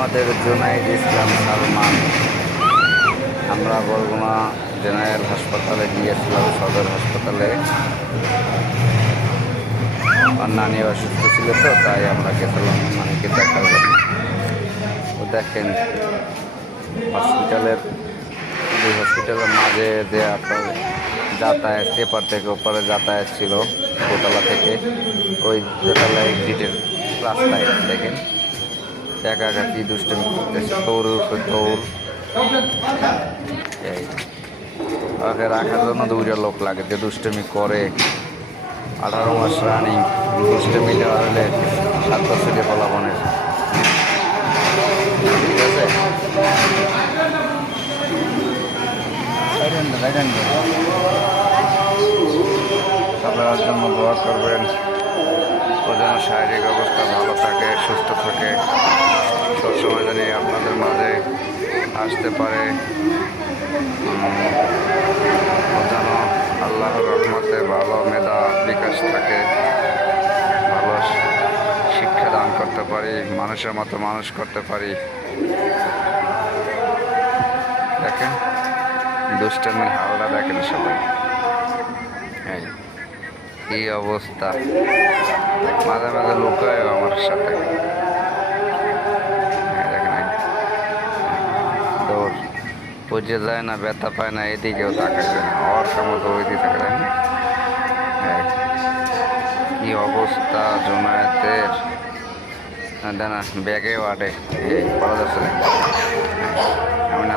আমাদের জুনাইদ ইসলাম সালমান। আমরা বরগুনা জেনারেল হাসপাতালে গিয়েছিলাম, সদর হাসপাতালে। আর নানি অসুস্থ ছিল, তো তাই আমরা গেছিলাম নানিকে দেখার জন্য। তো দেখেন হসপিটালের মাঝে যে আপনার যাতায়াত এপার থেকে ওপারে যাতায়াত ছিল, দোতলা থেকে ওই দোতলা এক্সিটের রাস্তায় দেখেন একা একা কি দুষ্টমি করতেছে, দৌড় দৌড়। ওকে রাখার জন্য দুইটা লোক লাগে, যে দুষ্টমি করে। 18 মাস রানিং, দুষ্টমি দেওয়া হলে 7 বছরের ফলাফলের। ঠিক আছে, আপনার জন্য দোয়া করবেন, ও যেন শারীরিক অবস্থা ভালো থাকে, সুস্থ থাকে, সবসময় জানি আপনাদের মাঝে আসতে পারে। ও যেন আল্লাহর রহমতে ভালো মেধা বিকাশ থাকে, ভালো শিক্ষা দান করতে পারি, মানুষের মতো মানুষ করতে পারি। দেখেন দুষ্টামির হালটা দেখেন সবাই, এই অবস্থা। মাঝে মাঝে লুকায় আমার সাথে, দেখেন দৌড় বুঝে যায় না, ব্যথা পায় না, এদিকেও তাকাইবে না, ওর মতো ওই দিকে তাকায় না। কি অবস্থা জোনায়েতের, না ব্যাগে ওয়াটে পড়া যাচ্ছে। আমি না